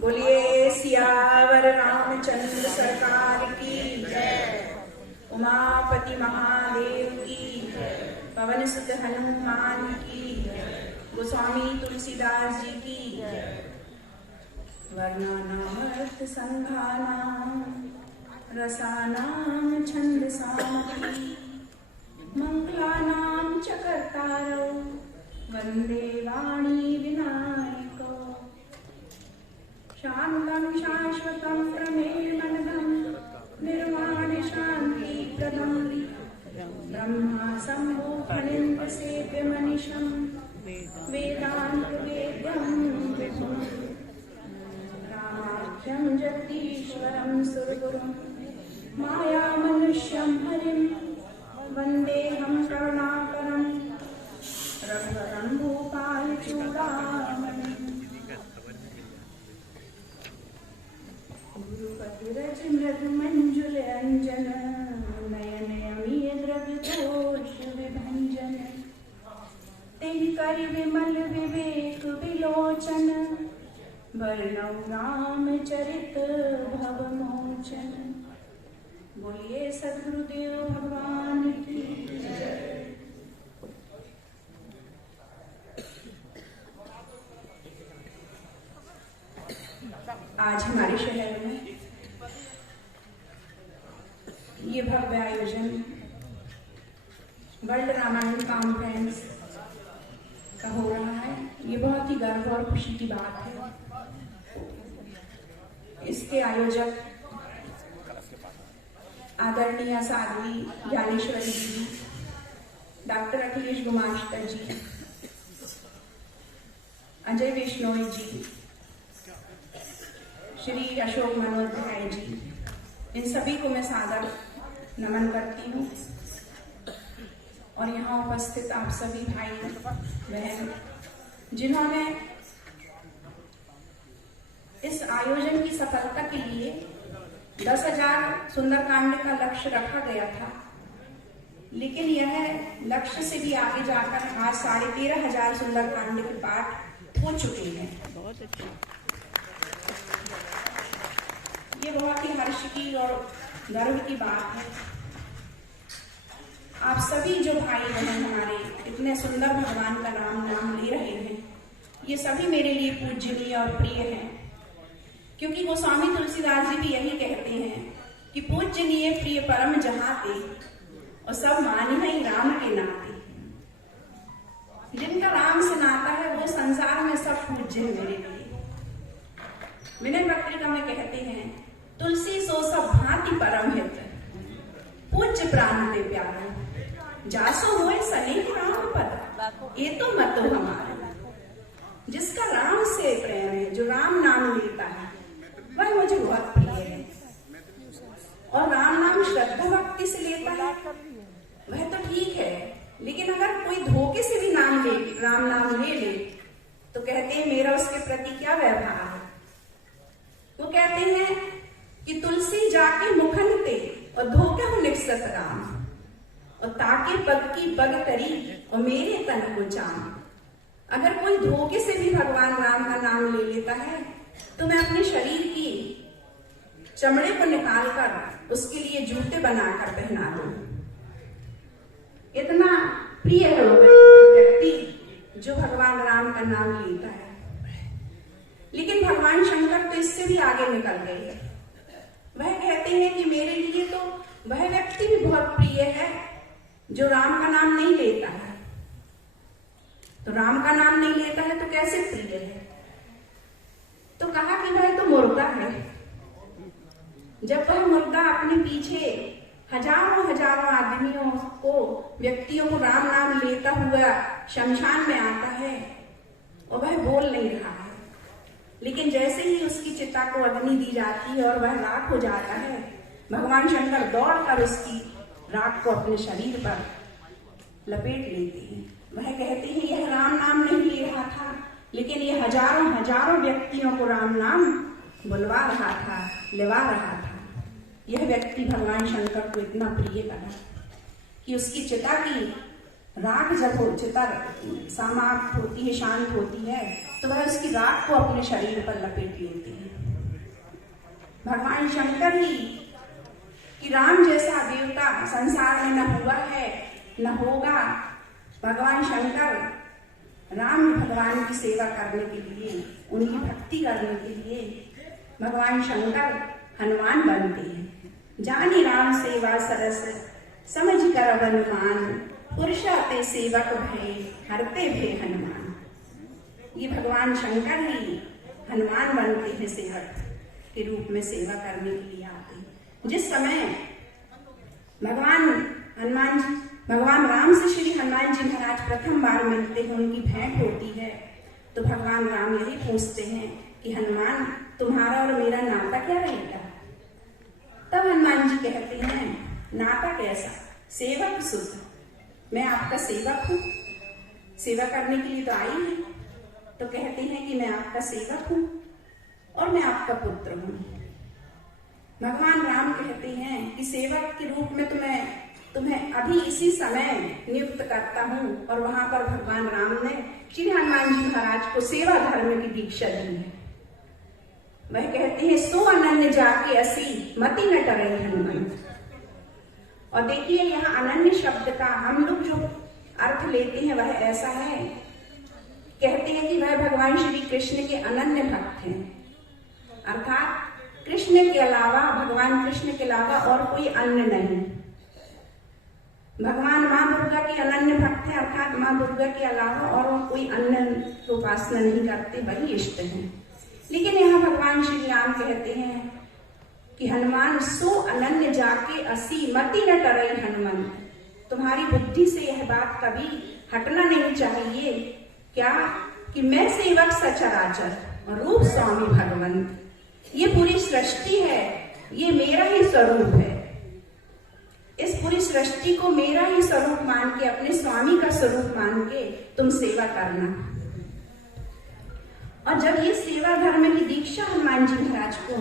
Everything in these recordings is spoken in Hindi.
बोलिए सियावर रामचंद्र सरकार की जय। उमापति महादेव की, पवन सुत हनुमान की, गोस्वामी तुलसीदास जी की। वर्णानामर्थ संघानां रसानां छंदसामपि मंगलानां च कर्तारौ वंदे वाणी विनायकौ। शान्तं शाश्वतं प्रमेयमनघं निर्वाण शान्ति प्रदं ब्रह्मा सम्मोहनं सेव्यमनिशं वेदान्त वेद्यं विभुं रामाख्यं जगदीश्वरं सुरगुरुं मायामनुष्यं हरिं वन्देऽहं करुणाकरं रघुवरं भूपालचूडामणिम्। गुरुपतिरज मृदुमञ्जुरञ्जन नयनयमीय द्रव्यदोष विभञ्जन तिनकर विमल विवेक विलोचन वर्णौ रामचरित भवमोचन। बोलिए सद्गुरुदेव भगवान की जय। आज हमारे शहर में ये भव्य आयोजन वर्ल्ड रामायण कॉन्फ्रेंस का हो रहा है। ये बहुत ही गर्व और खुशी की बात है। इसके आयोजक आदरणीय साध्वी ज्ञानेश्वरी जी, डॉक्टर अखिलेश गुमाश्कर जी, अजय विश्नोई जी, श्री अशोक मनोहर जी, इन सभी को मैं सादर नमन करती हूँ। और यहाँ उपस्थित आप सभी भाई बहन जिन्होंने इस आयोजन की सफलता के लिए 10,000 सुंदरकांड का लक्ष्य रखा गया था, लेकिन यह लक्ष्य से भी आगे जाकर आज 13,500 सुंदरकांड के पाठ हो चुके हैं। बहुत अच्छी, ये बहुत ही हर्ष की और गर्व की बात है। आप सभी जो भाई बहन हमारे इतने सुंदर भगवान का नाम ले रहे हैं, ये सभी मेरे लिए पूजनीय और प्रिय हैं, क्योंकि गोस्वामी तुलसीदास जी भी यही कहते हैं कि पूजनीय प्रिय परम जहाते और सब मान ही राम के नाते। जिनका राम से नाता है वो संसार में सब पूज्य है मेरे लिए। विनय पत्रिका में कहते हैं, तुलसी सो सब भांति परम हित पूज्य प्राण ते प्यारा जासो होए सने राम पद ये तो मतो हमारा। जिसका राम से प्रेम है, जो राम नाम लेता है, वह मुझे बहुत प्रिय है। और राम नाम श्रद्धा भक्ति से लेता है वह तो ठीक है, लेकिन अगर कोई धोखे से भी राम नाम ले तो कहते हैं मेरा उसके प्रति क्या व्यवहार है। वो कहते हैं कि तुलसी जाके मुखन ते और धोखे हो निकसत राम और ताके पग की पग तरी और मेरे तन को चाम। अगर कोई धोखे से भी भगवान राम का नाम ले लेता है तो मैं अपने शरीर की चमड़े को निकालकर उसके लिए जूते बनाकर पहना दूं। इतना प्रिय है वो व्यक्ति जो भगवान राम का नाम लेता है। लेकिन भगवान शंकर तो इससे भी आगे निकल गए। वह कहते हैं कि मेरे लिए तो वह व्यक्ति भी बहुत प्रिय है जो राम का नाम नहीं लेता है। तो राम का नाम नहीं लेता है तो कैसे प्रिय है? तो कहा कि वह तो मुर्दा है। जब वह मुर्दा अपने पीछे हजारों आदमियों को, व्यक्तियों को राम नाम लेता हुआ शमशान में आता है और वह बोल नहीं रहा है, लेकिन जैसे ही उसकी चिता को अग्नि दी जाती है और वह राख हो जाता है, भगवान शंकर दौड़कर उसकी राख को अपने शरीर पर लपेट लेते हैं। वह कहते हैं यह राम नाम नहीं ले रहा था, लेकिन ये हजारों व्यक्तियों को राम नाम बुलवा रहा था, लिवा रहा था। यह व्यक्ति भगवान शंकर को इतना प्रिय लगा कि उसकी चिता की राख जब उच्चतर समाप्त होती है, शांत होती है, तो वह उसकी राख को अपने शरीर पर लपेट लेते हैं। भगवान शंकर ही कि राम जैसा देवता संसार में न हुआ है न होगा। भगवान शंकर राम भगवान की सेवा करने के लिए, उनकी भक्ति करने के लिए भगवान शंकर हनुमान बनते हैं। जानी राम सेवा सरस समझ कर अनुमान, पुरुषाते सेवक भय हरते भय हनुमान। ये भगवान शंकर ही हनुमान बनते हैं, सेवक के रूप में सेवा करने के लिए आते हैं। जिस समय भगवान राम से श्री हनुमान जी महाराज प्रथम बार मिलते हैं, उनकी भेंट होती है, तो भगवान राम यही पूछते हैं कि हनुमान तुम्हारा और मेरा नाता क्या रहेगा। तब हनुमान जी कहते हैं नाता कैसा, सेवक सुत, मैं आपका सेवक हूँ, सेवा करने के लिए तो आई हूँ। तो कहते हैं कि मैं आपका सेवक हूँ और मैं आपका पुत्र हूँ। भगवान राम कहते हैं कि सेवक के रूप में तुम्हें अभी इसी समय नियुक्त करता हूँ। और वहां पर भगवान राम ने श्री हनुमान जी महाराज को सेवा धर्म की दीक्षा दी है। वह कहते हैं सो अनन्य जाके असी मति न डरे हनुमान। और देखिए यहाँ अनन्य शब्द का हम लोग जो अर्थ लेते हैं वह ऐसा है, कहते हैं कि वह भगवान श्री कृष्ण के अनन्य भक्त हैं, अर्थात कृष्ण के अलावा, भगवान कृष्ण के अलावा और कोई अन्य नहीं। भगवान माँ दुर्गा के अनन्य भक्त हैं, अर्थात माँ दुर्गा के अलावा और कोई अन्य उपासना नहीं करते, वही इष्ट हैं। लेकिन यहाँ भगवान श्री राम कहते हैं कि हनुमान सो अनन्य जाके असी मति न डरे हनुमान। तुम्हारी बुद्धि से यह बात कभी हटना नहीं चाहिए क्या कि मैं सेवक सचराचर और रूप स्वामी भगवंत। ये पूरी सृष्टि है, ये मेरा ही स्वरूप है। इस पूरी सृष्टि को मेरा ही स्वरूप मान के, अपने स्वामी का स्वरूप मान के तुम सेवा करना। और जब ये सेवा धर्म की दीक्षा हनुमान जी महाराज को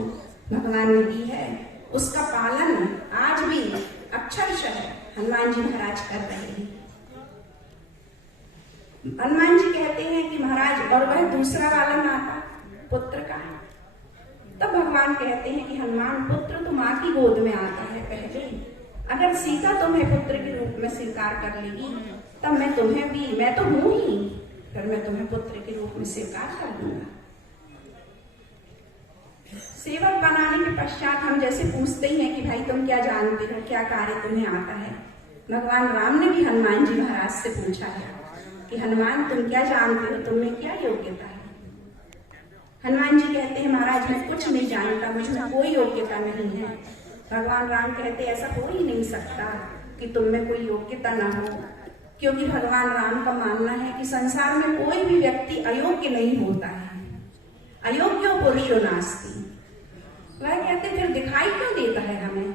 भगवान ने दी है, उसका पालन आज भी अक्षरशः हनुमान जी महाराज कर रहे हैं। हनुमान जी कहते हैं कि महाराज और वह दूसरा वाला नाता पुत्र का है। तब भगवान कहते हैं कि हनुमान पुत्र तो माँ की गोद में आता है पहले, अगर सीता तुम्हें पुत्र के रूप में स्वीकार कर लेगी तब मैं तुम्हें भी, मैं तो हूं ही, फिर मैं तुम्हें पुत्र के रूप में स्वीकार कर लूंगा। सेवक बनाने के पश्चात हम जैसे पूछते ही हैं कि भाई तुम क्या जानते हो, क्या कार्य तुम्हें आता है। भगवान राम ने भी हनुमान जी महाराज से पूछा है कि हनुमान तुम क्या जानते हो, तुम में क्या योग्यता है। हनुमान जी कहते हैं महाराज मैं कुछ नहीं जानता, मुझे कोई योग्यता नहीं है। भगवान राम कहते ऐसा हो ही नहीं सकता कि तुम में कोई योग्यता ना हो, क्योंकि भगवान राम का मानना है कि संसार में कोई भी व्यक्ति अयोग्य नहीं होता है। अयोग्य पुरुषो नास्ति। वह कहते फिर दिखाई क्यों देता है हमें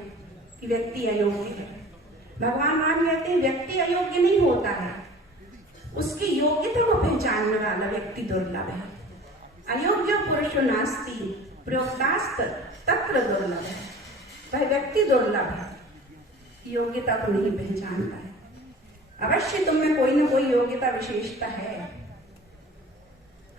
कि व्यक्ति अयोग्य है। भगवान राम कहते हैं व्यक्ति अयोग्य नहीं होता है, उसकी योग्यता को पहचानने वाला व्यक्ति दुर्लभ है। अयोग्य पुरुषो नास्ति प्रयोक्तास्त तत्र दुर्लभ है। वह व्यक्ति दुर्लभ है, योग्यता को नहीं पहचानता है। अवश्य तुम में कोई ना कोई योग्यता विशेषता है।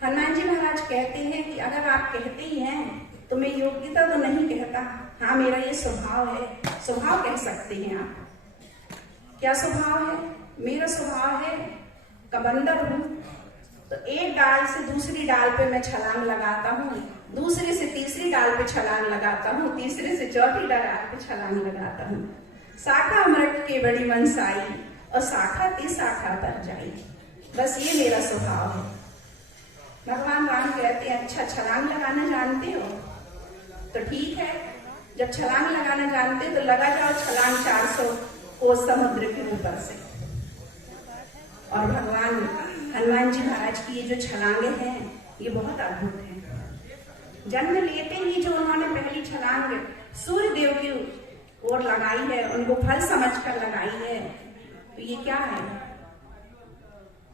हनुमान जी महाराज कहते हैं कि अगर आप कहते ही हैं तो मैं योग्यता तो नहीं कहता, हाँ मेरा ये स्वभाव है, स्वभाव कह सकते हैं आप। क्या स्वभाव है? मेरा स्वभाव है कबंदर हूँ, तो एक डाल से दूसरी डाल पे मैं छलांग लगाता हूँ, दूसरे से तीसरी डाल पे छलांग लगाता हूँ, तीसरे से चौथी डाल पे छलांग लगाता हूँ। शाखा अमृत के बड़ी मनसाई और शाखा ती शाखा पर जाई। बस ये मेरा स्वभाव है। भगवान राम कहते हैं अच्छा छलांग लगाना जानते हो तो ठीक है, जब छलांग लगाना जानते तो लगा जाओ छलांग 400 कोस समुद्र के ऊपर से। और भगवान हनुमान जी महाराज की ये जो छलांगे हैं ये बहुत अद्भुत है। जन्म लेते ही जो उन्होंने पहली छलांग सूर्य देव की ओर लगाई है, उनको फल समझकर लगाई है, तो ये क्या है?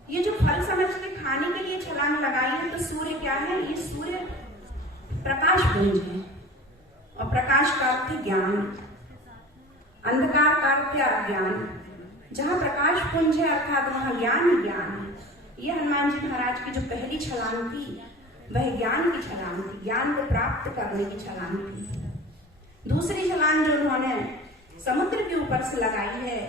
ये जो फल समझ के खाने के लिए छलांग लगाई है, तो सूर्य क्या है? ये सूर्य प्रकाश पुंज है और प्रकाश का अर्थ ज्ञान, अंधकार का अर्थ अज्ञान। जहाँ प्रकाश पुंज है अर्थात वहाँ ज्ञान ही ज्ञान है। ये हनुमान जी महाराज की जो पहली छलांग थी वह ज्ञान की छलांग थी, ज्ञान को प्राप्त करने की छलांग थी। दूसरी छलांग जो उन्होंने समुद्र के ऊपर से लगाई है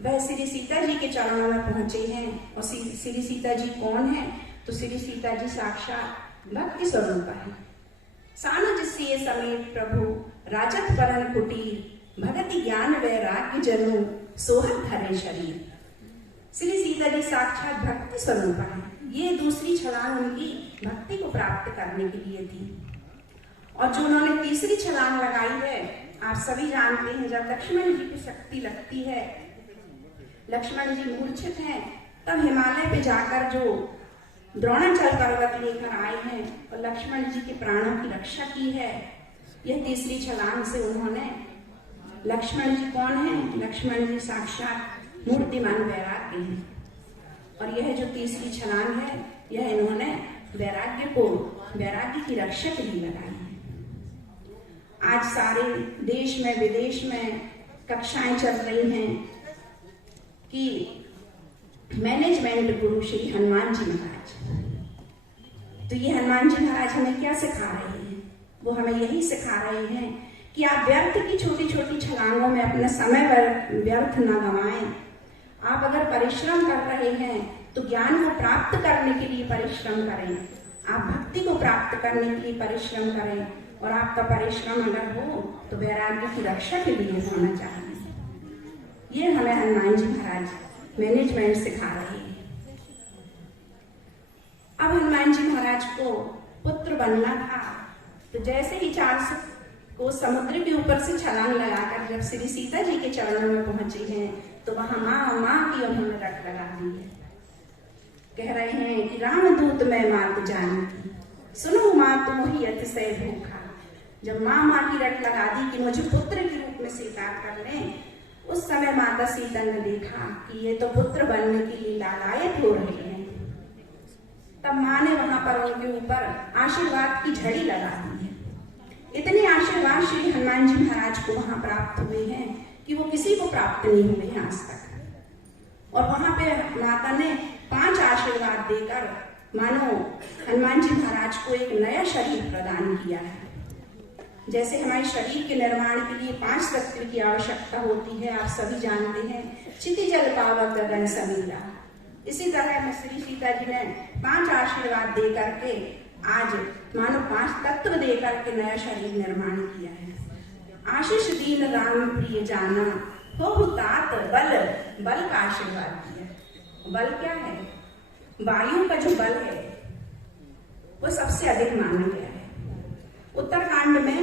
वह श्री सीता जी के चरणों में पहुंचे हैं। और श्री सीता जी कौन है? तो श्री सीता जी साक्षात भक्ति स्वरूप है। सानुज सिय समेत प्रभु राजत परन कुटीर भगति ज्ञान वैराग्य जनु सोहत धरे शरीर। श्री सीता जी साक्षात भक्ति स्वरूप है। ये दूसरी छलांग उनकी भक्ति को प्राप्त करने के लिए थी। और जो उन्होंने तीसरी छलांग लगाई है, आप सभी जानते हैं, जब लक्ष्मण जी की शक्ति लगती है, लक्ष्मण जी मूर्छित हैं, तब हिमालय पे जाकर जो द्रोणाचल पर्वत लेकर आए हैं और लक्ष्मण जी के प्राणों की रक्षा की है, यह तीसरी छलांग से उन्होंने। लक्ष्मण जी कौन है? लक्ष्मण जी साक्षात मूर्तिमान वैराग्य हैं। और यह जो तीसरी छलांग है यह इन्होंने वैराग्य की रक्षा के लिए लगाई है। आज सारे देश में विदेश में कक्षाएं चल रही हैं कि मैनेजमेंट गुरु श्री हनुमान जी महाराज। तो ये हनुमान जी महाराज हमें क्या सिखा रहे हैं? वो हमें यही सिखा रहे हैं कि आप व्यर्थ की छोटी छोटी छलांगों में अपना समय व्यर्थ न गंवाएं। आप अगर परिश्रम कर रहे हैं तो ज्ञान को प्राप्त करने के लिए परिश्रम करें, आप भक्ति को प्राप्त करने के लिए परिश्रम करें। और आपका परिश्रम अगर हो तो वैराग्य की रक्षा के लिए होना चाहिए। ये हमें हनुमान जी महाराज मैनेजमेंट सिखा रहे हैं। अब हनुमान जी महाराज को पुत्र बनना था, तो जैसे ही 400 को समुद्र के ऊपर से छलांग लगाकर जब श्री सीता जी के चरणों में पहुंचे हैं तो वहां माँ की उन्होंने रट लगा दी है। कह रहे हैं कि रामदूत मैं मात जानती, सुनो माँ तुम ही अतिशय भूखा। जब माँ की रट लगा दी कि मुझे पुत्र के रूप में स्वीकार कर लें, उस समय माता सीता ने देखा कि ये तो पुत्र बनने के लिए लालायित हो रहे हैं। तब माँ ने वहां पर उनके ऊपर आशीर्वाद की झड़ी लगा दी है। इतने आशीर्वाद श्री हनुमान जी महाराज को वहां प्राप्त हुए हैं कि वो किसी को प्राप्त नहीं हुए हैं आज तक। और वहां पे माता ने 5 आशीर्वाद देकर मानो हनुमान जी महाराज को एक नया शरीर प्रदान किया है। जैसे हमारे शरीर के निर्माण के लिए 5 तत्व की आवश्यकता होती है, आप सभी जानते हैं, क्षिति जल पावक गगन समीरा। इसी तरह श्री सीता जी ने 5 आशीर्वाद दे करके आज मानो 5 तत्व दे करके नया शरीर निर्माण किया है। आशीष दीन राम प्रिय जाना हो तात बल का आशीर्वाद दिया। बल क्या है? वायु का जो बल है वो सबसे अधिक माना गया है। उत्तरकांड में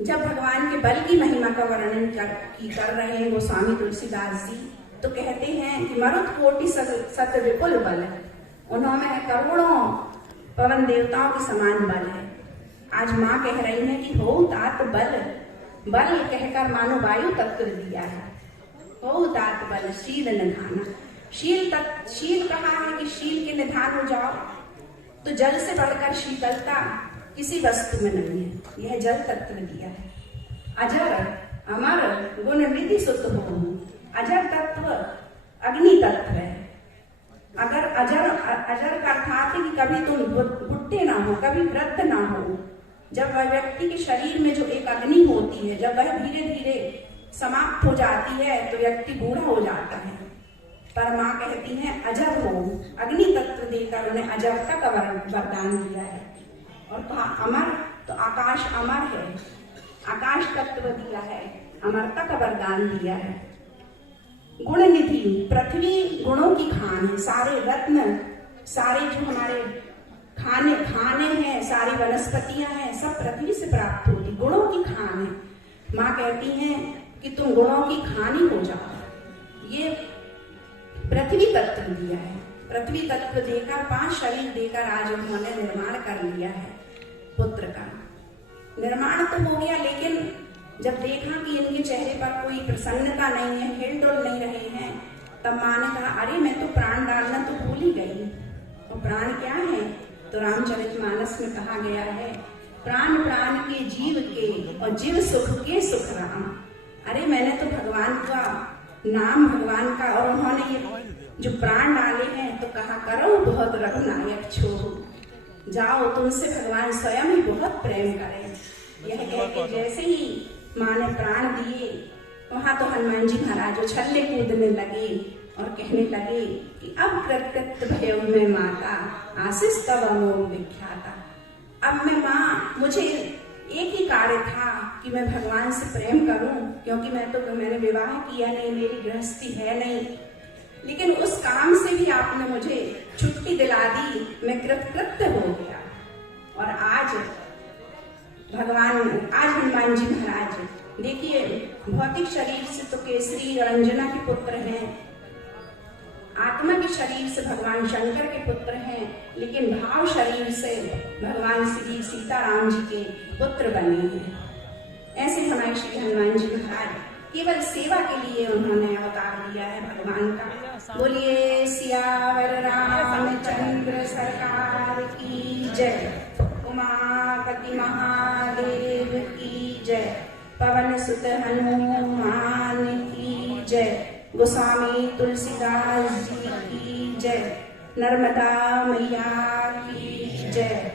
जब भगवान के बल की महिमा का वर्णन कर रहे हैं गोस्वामी तुलसीदास जी, तो कहते हैं कि मरुत कोटि सत विपुल बल, उन्होंने करोड़ों पवन देवताओं के समान बल है। आज माँ कह रही है कि हो तात बल कहकर मानो वायु तत्व दिया है। हो तात बल शील निधाना, शील कहा है कि शील के निधान हो जाओ। तो जल से बढ़कर शीतलता किसी वस्तु में नहीं है, यह जल तत्व दिया है। अजर अमर गुण निधि सुत हो, अजर तत्व अग्नि तत्व है। अगर अजर का अर्थात है कि कभी तुम बुढ़े ना हो, कभी वृद्ध ना हो। जब वह व्यक्ति के शरीर में जो एक अग्नि होती है, जब वह धीरे धीरे समाप्त हो जाती है तो व्यक्ति बूढ़ा हो जाता है। पर माँ कहती है अजर हो, अग्नि तत्व देकर उन्हें अजरता का वरदान दिया है। और कहा अमर, तो आकाश अमर है, आकाश तत्व दिया है, अमरता का वरदान दिया है। गुण निधि, पृथ्वी गुणों की खान है। सारे रत्न, सारे जो हमारे खाने हैं, सारी वनस्पतियां हैं, सब पृथ्वी से प्राप्त होती, गुणों की खान है। माँ कहती हैं कि तुम गुणों की खानी हो जाओ। ये पृथ्वी तत्व दिया है। पृथ्वी तत्व देकर 5 शरीर देकर आज उन्होंने निर्माण कर लिया है। पुत्र का निर्माण तो हो गया, लेकिन जब देखा कि इनके चेहरे पर कोई प्रसन्नता नहीं है, हिलडुल नहीं रहे हैं, तब माँ ने कहा अरे मैं तो प्राण डालना तो भूल ही गई। तो प्राण क्या है? तो रामचरितमानस में कहा गया है प्राण प्राण के जीव के और जीव सुख के सुख राम। अरे मैंने तो भगवान का नाम भगवान का, और उन्होंने ये जो प्राण डाले हैं तो कहा करो बहुत रघुनायक छो, जाओ तुमसे भगवान स्वयं ही बहुत प्रेम करें। यह कह के जैसे ही माँ ने प्राण दिए, वहां तो हनुमान जी महाराज उछलने कूदने लगे और कहने लगे कि अब कृत भयो में माता, आशीष तब अमोघ विख्याता। अब मैं माँ, मुझे एक ही कार्य था कि मैं भगवान से प्रेम करूं, क्योंकि मैंने विवाह किया नहीं, मेरी गृहस्थी है नहीं, लेकिन उस काम से भी आपने मुझे छुट्टी दिला दी, मैं कृतकृत्य हो गया। और आज हनुमान जी महाराज देखिए, भौतिक शरीर से तो केसरी और अंजना के पुत्र हैं, आत्मा के शरीर से भगवान शंकर के पुत्र हैं, लेकिन भाव शरीर से भगवान श्री सीताराम जी के पुत्र बने हैं। ऐसे हमारे श्री हनुमान जी महाराज केवल सेवा के लिए उन्होंने अवतार लिया है भगवान का। बोलिए सियावर रामचंद्र सरकार की जय, उमापति महादेव की जय, पवन सुत हनुमान की जय, गोस्वामी तुलसीदास जी की जय, नर्मदा मैया की जय।